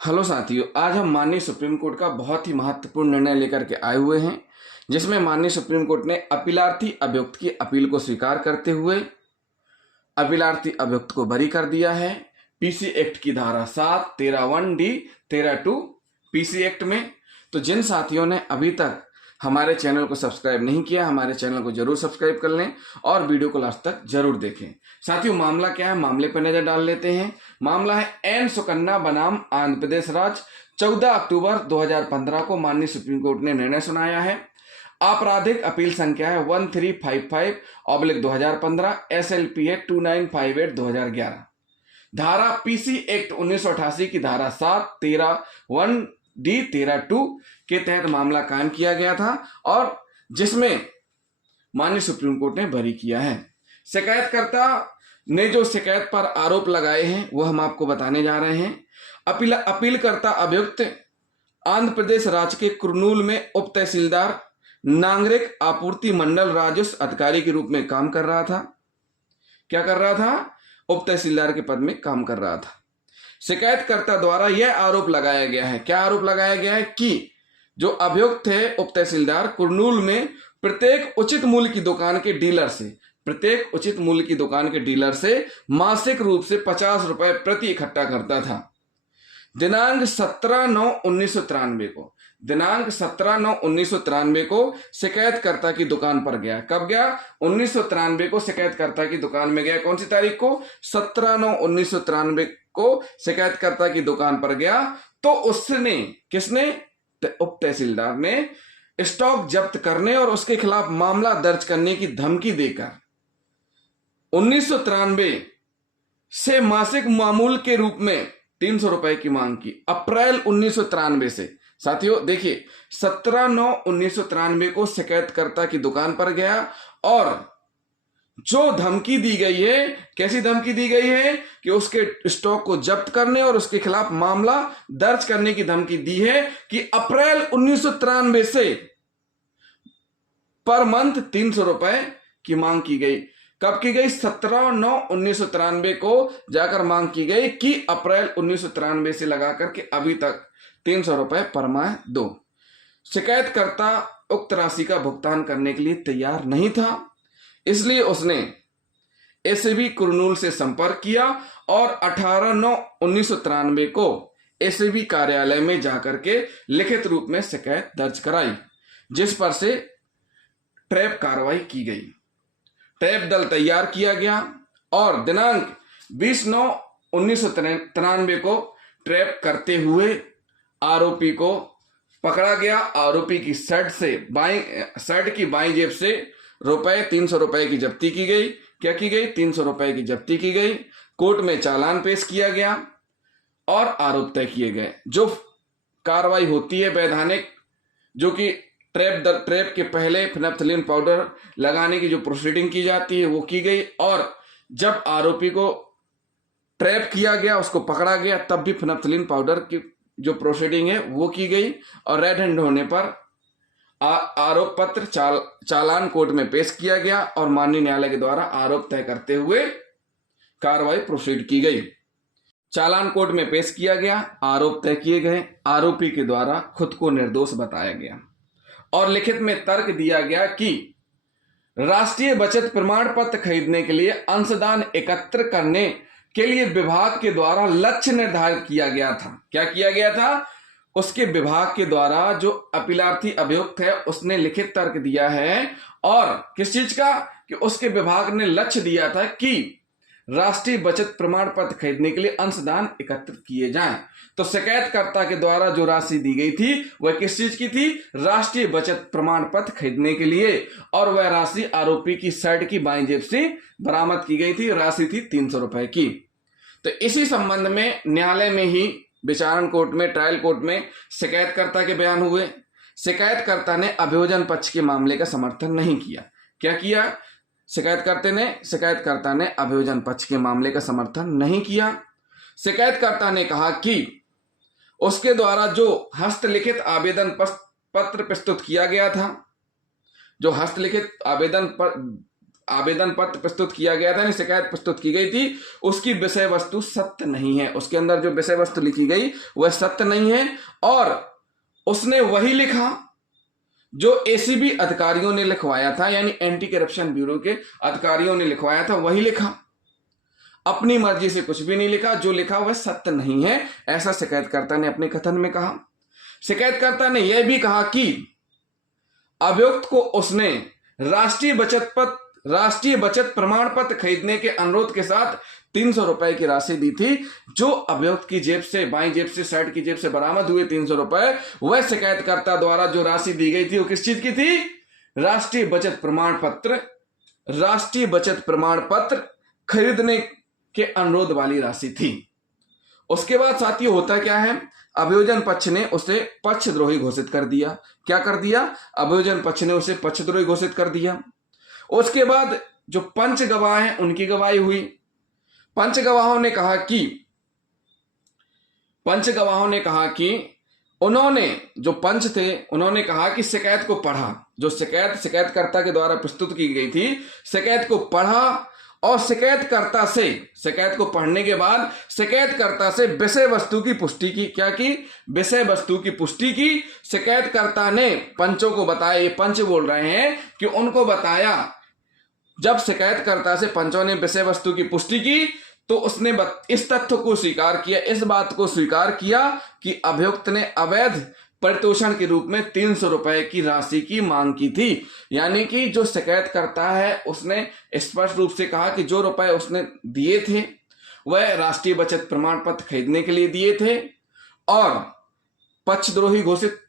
Hello साथियों, आज हम माननीय सुप्रीम कोर्ट का बहुत ही महत्वपूर्ण निर्णय लेकर के आए हुए हैं, जिसमें माननीय सुप्रीम कोर्ट ने अपीलार्थी अभियुक्त की अपील को स्वीकार करते हुए अपीलार्थी अभियुक्त को बरी कर दिया है। पीसी एक्ट की धारा 7, 13(1)(d), 13(2) पीसी एक्ट में। तो जिन साथियों ने अभी तक हमारे चैनल को सब्सक्राइब नहीं किया, हमारे चैनल को जरूर सब्सक्राइब कर लें और वीडियो को लास्ट तक जरूर देखें। साथियों, मामला क्या है, मामले पर नजर डाल लेते हैं। मामला है एन सुकन्ना बनाम आंध्र प्रदेश राज्य। 14 अक्टूबर 2015 को माननीय सुप्रीम कोर्ट ने निर्णय सुनाया है। आपराधिक अपील संख्या है 1355/2015 SLP एक्ट 2958/2011। धारा पीसी एक्ट 1988 की धारा 7, 13(1)(d), 13(2) के तहत मामला कायम किया गया था और जिसमें माननीय सुप्रीम कोर्ट ने बरी किया है। शिकायतकर्ता ने जो शिकायत पर आरोप लगाए हैं वह हम आपको बताने जा रहे हैं। अपीलकर्ता अभियुक्त आंध्र प्रदेश राज्य के कुर्नूल में उप तहसीलदार नागरिक आपूर्ति मंडल राजस्व अधिकारी के रूप में काम कर रहा था। क्या कर रहा था? उप तहसीलदार के पद में काम कर रहा था। शिकायतकर्ता द्वारा यह आरोप लगाया गया है, क्या आरोप लगाया गया है कि जो अभियुक्त है उप तहसीलदार कुर्नूल में प्रत्येक उचित मूल्य की दुकान के डीलर से मासिक रूप से 50 रुपए प्रति इकट्ठा करता था। दिनांक 17/9/1993 को शिकायतकर्ता की दुकान पर गया। कब गया? 1993 को शिकायतकर्ता की दुकान में गया। कौन सी तारीख को? 17/9/1993 को शिकायतकर्ता की दुकान पर गया। तो उसने, किसने? उप तहसीलदार ने स्टॉक जब्त करने और उसके खिलाफ मामला दर्ज करने की धमकी देकर 1993 से मासिक मामूल के रूप में 300 रुपए की मांग की। अप्रैल 1993 से, साथियों देखिए, 17/9/1993 को शिकायतकर्ता की दुकान पर गया और जो धमकी दी गई है, कैसी धमकी दी गई है कि उसके स्टॉक को जब्त करने और उसके खिलाफ मामला दर्ज करने की धमकी दी है कि अप्रैल 1993 से पर मंथ 300 रुपए की मांग की गई। कब की गई? 17/9/1993 को जाकर मांग की गई कि अप्रैल 1993 से लगा करके अभी तक 300 रुपए पर माह दो। शिकायतकर्ता उक्त राशि का भुगतान करने के लिए तैयार नहीं था, इसलिए उसने एसीबी कुर्नूल से संपर्क किया और 18/9/1993 को एसीबी कार्यालय में जाकर के लिखित रूप में शिकायत दर्ज कराई, जिस पर से ट्रैप कार्रवाई की गई। ट्रैप दल तैयार किया गया और दिनांक 20/9/1993 को ट्रैप करते हुए आरोपी को पकड़ा गया। आरोपी की शर्ट की बाईं जेब से 300 रुपए की जब्ती की गई। क्या की गई? 300 रुपए की जब्ती की गई। कोर्ट में चालान पेश किया गया और आरोप तय किए गए। जो कार्रवाई होती है वैधानिक, जो कि ट्रैप के पहले फिनोल्फथालीन पाउडर लगाने की जो प्रोसीडिंग की जाती है वो की गई और जब आरोपी को ट्रैप किया गया, उसको पकड़ा गया, तब भी फिनोल्फथालीन पाउडर की जो प्रोसीडिंग है वो की गई और रेड हैंड होने पर आरोप पत्र चालान कोर्ट में पेश किया गया और माननीय न्यायालय के द्वारा आरोप तय करते हुए कार्रवाई प्रोसीड की गई। चालान कोर्ट में पेश किया गया, आरोप तय किए गए, आरोपी के द्वारा खुद को निर्दोष बताया गया और लिखित में तर्क दिया गया कि राष्ट्रीय बचत प्रमाण पत्र खरीदने के लिए अंशदान एकत्र करने के लिए विभाग के द्वारा लक्ष्य निर्धारित किया गया था। क्या किया गया था? उसके विभाग के द्वारा जो अपीलार्थी अभियुक्त है उसने लिखित तर्क दिया है और किस चीज का? कि उसके विभाग ने लक्ष्य दिया था कि राष्ट्रीय बचत प्रमाण पत्र खरीदने के लिए अंशदान एकत्रित किए जाएं। तो शिकायतकर्ता के द्वारा जो राशि दी गई थी वह किस चीज की थी? राष्ट्रीय बचत प्रमाण पत्र खरीदने के लिए, और वह राशि आरोपी की शर्ट की बाईं जेब से बरामद की गई थी। राशि थी 300 रुपए की। तो इसी संबंध में न्यायालय में ही विचारण कोर्ट में, ट्रायल कोर्ट में शिकायतकर्ता के बयान हुए। शिकायतकर्ता ने अभियोजन पक्ष के मामले का समर्थन नहीं किया। क्या किया? शिकायतकर्ता ने अभियोजन पक्ष के मामले का समर्थन नहीं किया। शिकायतकर्ता ने कहा कि उसके द्वारा जो हस्तलिखित आवेदन पत्र प्रस्तुत किया गया था, जो हस्तलिखित आवेदन आवेदन पत्र प्रस्तुत किया गया था, यानी शिकायत प्रस्तुत की गई थी, उसकी विषय वस्तु सत्य नहीं है। उसके अंदर जो विषय वस्तु लिखी गई वह सत्य नहीं है और उसने वही लिखा जो एसीबी अधिकारियों ने लिखवाया था, यानी एंटी करप्शन ब्यूरो के अधिकारियों ने लिखवाया था, वही लिखा। अपनी मर्जी से कुछ भी नहीं लिखा, जो लिखा वह सत्य नहीं है, ऐसा शिकायतकर्ता ने अपने कथन में कहा। शिकायतकर्ता ने यह भी कहा कि अभियुक्त को उसने राष्ट्रीय बचत प्रमाण पत्र खरीदने के अनुरोध के साथ 300 रुपए की राशि दी थी। जो अभियुक्त की जेब से, बाईं जेब से, शर्ट की जेब से बरामद हुए 300 रुपए, वह शिकायतकर्ता द्वारा जो राशि दी गई थी वो किस चीज की थी? राष्ट्रीय बचत प्रमाण पत्र खरीदने के अनुरोध वाली राशि थी। उसके बाद साथियों होता क्या है, अभियोजन पक्ष ने उसे पक्षद्रोही घोषित कर दिया। क्या कर दिया? अभियोजन पक्ष ने उसे पक्षद्रोही घोषित कर दिया। उसके बाद जो पंच गवाह हैं उनकी गवाही हुई। पंच गवाहों ने कहा कि उन्होंने, जो पंच थे, उन्होंने कहा कि शिकायत को पढ़ा, जो शिकायतकर्ता के द्वारा प्रस्तुत की गई थी, शिकायत को पढ़ा और शिकायत को पढ़ने के बाद शिकायतकर्ता से विषय वस्तु की पुष्टि की। क्या की? विषय वस्तु की पुष्टि की। शिकायतकर्ता ने पंचों को बताया, ये पंच बोल रहे हैं कि उनको बताया, जब शिकायतकर्ता से पंचों ने विषय वस्तु की पुष्टि की तो उसने इस तथ्य को स्वीकार किया, इस बात को स्वीकार किया कि अभियुक्त ने अवैध परितोषण के रूप में 300 रुपए की राशि की मांग की थी। यानी कि जो शिकायतकर्ता है उसने स्पष्ट रूप से कहा कि जो रुपए उसने दिए थे वह राष्ट्रीय बचत प्रमाण पत्र खरीदने के लिए दिए थे और पक्षद्रोही घोषित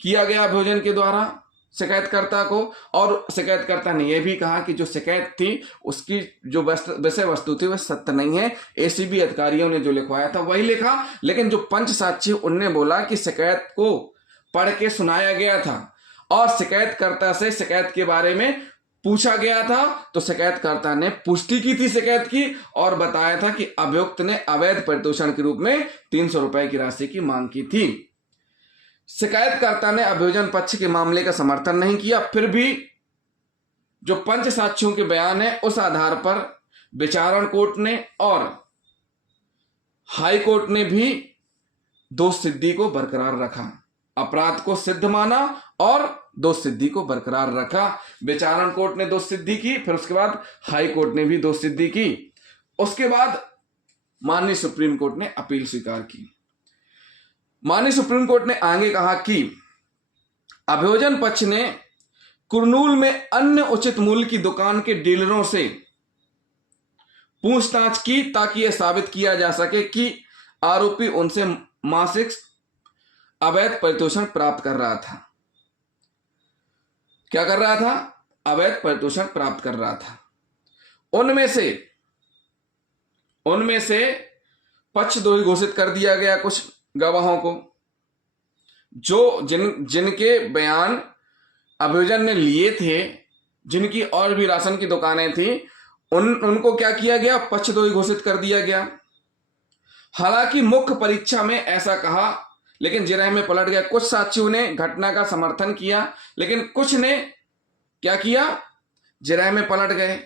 किया गया अभियोजन के द्वारा शिकायतकर्ता को। और शिकायतकर्ता ने यह भी कहा कि जो शिकायत थी उसकी जो विषय वस्तु थी वह सत्य नहीं है, एसीबी अधिकारियों ने जो लिखवाया था वही लिखा। लेकिन जो पंच साक्षी उनने बोला कि शिकायत को पढ़ के सुनाया गया था और शिकायतकर्ता से शिकायत के बारे में पूछा गया था, तो शिकायतकर्ता ने पुष्टि की थी शिकायत की और बताया था कि अभियुक्त ने अवैध परितोषण के रूप में 300 रुपए की राशि की मांग की थी। शिकायतकर्ता ने अभियोजन पक्ष के मामले का समर्थन नहीं किया। फिर भी जो पंच साक्ष्यों के बयान है उस आधार पर विचारण कोर्ट ने और हाई कोर्ट ने भी दोष सिद्धि को बरकरार रखा, अपराध को सिद्ध माना और दोष सिद्धि को बरकरार रखा। विचारण कोर्ट ने दोष सिद्धि की, फिर उसके बाद हाई कोर्ट ने भी दोष सिद्धि की। उसके बाद माननीय सुप्रीम कोर्ट ने अपील स्वीकार की। माननीय सुप्रीम कोर्ट ने आगे कहा कि अभियोजन पक्ष ने कुरनूल में अन्य उचित मूल्य की दुकान के डीलरों से पूछताछ की ताकि यह साबित किया जा सके कि आरोपी उनसे मासिक अवैध परितोषण प्राप्त कर रहा था। क्या कर रहा था? अवैध परितोषण प्राप्त कर रहा था। उनमें से पक्षद्रोही घोषित कर दिया गया कुछ गवाहों को, जो जिनके बयान अभियोजन ने लिए थे, जिनकी और भी राशन की दुकानें थी, उनको क्या किया गया? पक्षद्रोही घोषित कर दिया गया। हालांकि मुख्य परीक्षा में ऐसा कहा, लेकिन जिरह में पलट गया। कुछ साक्षियों ने घटना का समर्थन किया, लेकिन कुछ ने क्या किया? जिरह में पलट गए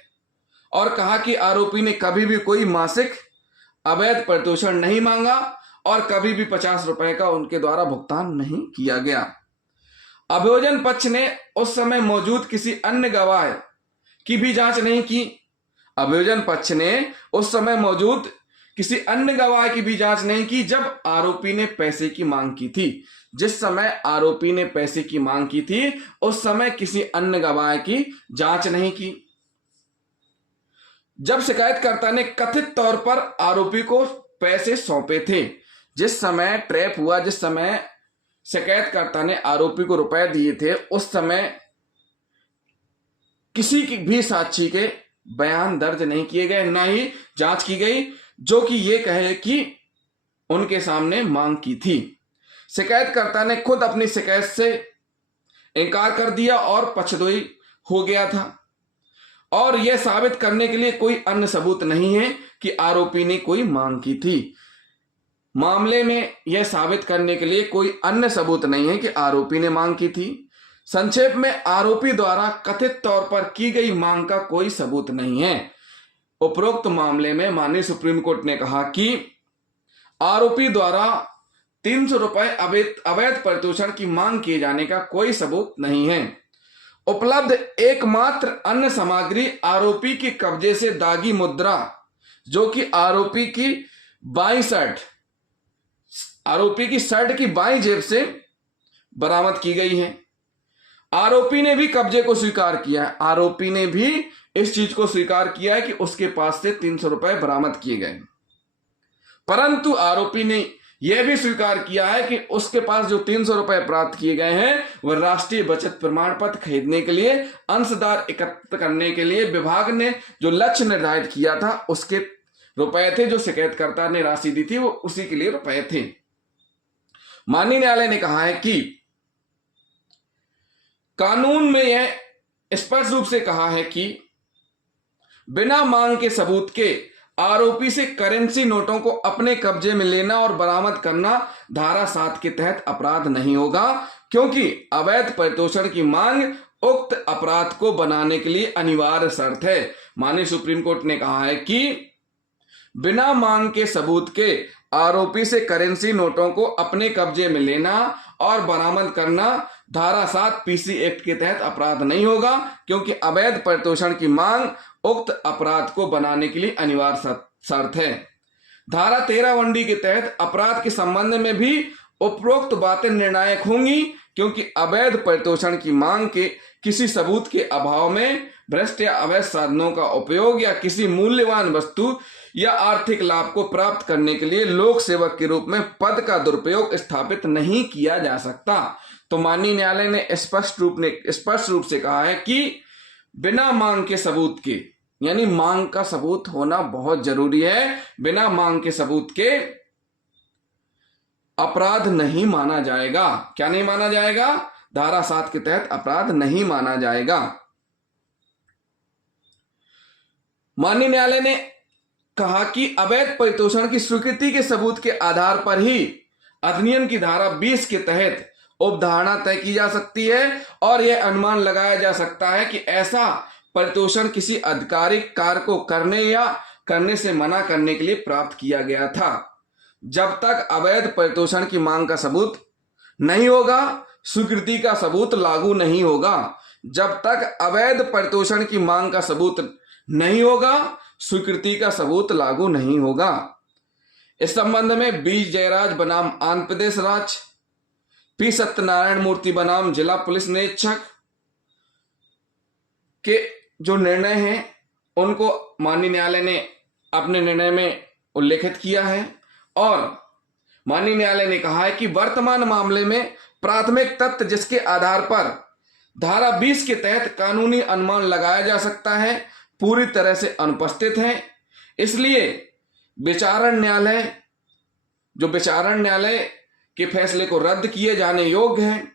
और कहा कि आरोपी ने कभी भी कोई मासिक अवैध परितोषण नहीं मांगा और कभी भी 50 रुपए का उनके द्वारा भुगतान नहीं किया गया। अभियोजन पक्ष ने उस समय मौजूद किसी अन्य गवाह की भी जांच नहीं की। अभियोजन पक्ष ने उस समय मौजूद किसी अन्य गवाह की भी जांच नहीं की जब आरोपी ने पैसे की मांग की थी। जिस समय आरोपी ने पैसे की मांग की थी उस समय किसी अन्य गवाह की जांच नहीं की। जब शिकायतकर्ता ने कथित तौर पर आरोपी को पैसे सौंपे थे, जिस समय ट्रैप हुआ, जिस समय शिकायतकर्ता ने आरोपी को रुपए दिए थे, उस समय किसी की भी साक्षी के बयान दर्ज नहीं किए गए, ना ही जांच की गई जो कि ये कहे कि उनके सामने मांग की थी। शिकायतकर्ता ने खुद अपनी शिकायत से इनकार कर दिया और पक्षद्रोही हो गया था और यह साबित करने के लिए कोई अन्य सबूत नहीं है कि आरोपी ने कोई मांग की थी। मामले में यह साबित करने के लिए कोई अन्य सबूत नहीं है कि आरोपी ने मांग की थी। संक्षेप में आरोपी द्वारा कथित तौर पर की गई मांग का कोई सबूत नहीं है। उपरोक्त मामले में माननीय सुप्रीम कोर्ट ने कहा कि आरोपी द्वारा 300 रुपए अवैध परितोषण की मांग किए जाने का कोई सबूत नहीं है। उपलब्ध एकमात्र अन्य सामग्री आरोपी के कब्जे से दागी मुद्रा, जो कि आरोपी की शर्ट की बाईं जेब से बरामद की गई है। आरोपी ने भी कब्जे को स्वीकार किया है। आरोपी ने भी इस चीज को स्वीकार किया है कि उसके पास से 300 रुपए बरामद किए गए, परंतु आरोपी ने यह भी स्वीकार किया है कि उसके पास जो 300 रुपए प्राप्त किए गए हैं वह राष्ट्रीय बचत प्रमाण पत्र खरीदने के लिए, अंशदार एकत्र करने के लिए विभाग ने जो लक्ष्य निर्धारित किया था उसके रुपए थे। जो शिकायतकर्ता ने राशि दी थी वो उसी के लिए रुपए थे। माननीय न्यायालय ने कहा है कि कानून में यह स्पष्ट रूप से कहा है कि बिना मांग के सबूत के आरोपी से करेंसी नोटों को अपने कब्जे में लेना और बरामद करना धारा 7 के तहत अपराध नहीं होगा, क्योंकि अवैध परितोषण की मांग उक्त अपराध को बनाने के लिए अनिवार्य शर्त है। माननीय सुप्रीम कोर्ट ने कहा है कि बिना मांग के सबूत के आरोपी से करेंसी नोटों को अपने कब्जे में लेना और बरामद करना धारा 7 पीसी एक्ट के तहत अपराध नहीं होगा, क्योंकि अवैध परितोषण की मांग उक्त अपराध को बनाने के लिए अनिवार्य शर्त है। धारा 13 वनडी के तहत अपराध के संबंध में भी उपरोक्त बातें निर्णायक होंगी, क्योंकि अवैध परितोषण की मांग के किसी सबूत के अभाव में भ्रष्ट या अवैध साधनों का उपयोग या किसी मूल्यवान वस्तु या आर्थिक लाभ को प्राप्त करने के लिए लोक सेवक के रूप में पद का दुरुपयोग स्थापित नहीं किया जा सकता। तो माननीय न्यायालय ने स्पष्ट रूप से कहा है कि बिना मांग के सबूत के, यानी मांग का सबूत होना बहुत जरूरी है, बिना मांग के सबूत के अपराध नहीं माना जाएगा। क्या नहीं माना जाएगा? धारा 7 के तहत अपराध नहीं माना जाएगा। माननीय न्यायालय ने कहा कि अवैध परितोषण की स्वीकृति के सबूत के आधार पर ही अधिनियम की धारा 20 के तहत उपधारणा तय की जा सकती है और यह अनुमान लगाया जा सकता है कि ऐसा परितोषण किसी आधिकारिक कार्य को करने या करने से मना करने के लिए प्राप्त किया गया था। जब तक अवैध परितोषण की मांग का सबूत नहीं होगा, स्वीकृति का सबूत लागू नहीं होगा। जब तक अवैध परितोषण की मांग का सबूत नहीं होगा, स्वीकृति का सबूत लागू नहीं होगा। इस संबंध में बी जयराज बनाम आंध्र प्रदेश राज्य, पी सत्यनारायण मूर्ति बनाम जिला पुलिस निरीक्षक के जो निर्णय हैं उनको माननीय न्यायालय ने अपने निर्णय में उल्लेखित किया है और माननीय न्यायालय ने कहा है कि वर्तमान मामले में प्राथमिक तथ्य जिसके आधार पर धारा 20 के तहत कानूनी अनुमान लगाया जा सकता है पूरी तरह से अनुपस्थित है। इसलिए विचारण न्यायालय के फैसले को रद्द किए जाने योग्य है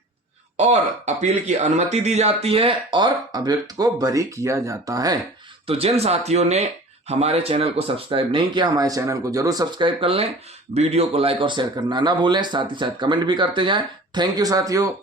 और अपील की अनुमति दी जाती है और अभियुक्त को बरी किया जाता है। तो जिन साथियों ने हमारे चैनल को सब्सक्राइब नहीं किया, हमारे चैनल को जरूर सब्सक्राइब कर लें। वीडियो को लाइक और शेयर करना ना भूलें, साथ ही साथ कमेंट भी करते जाएं। थैंक यू साथियों।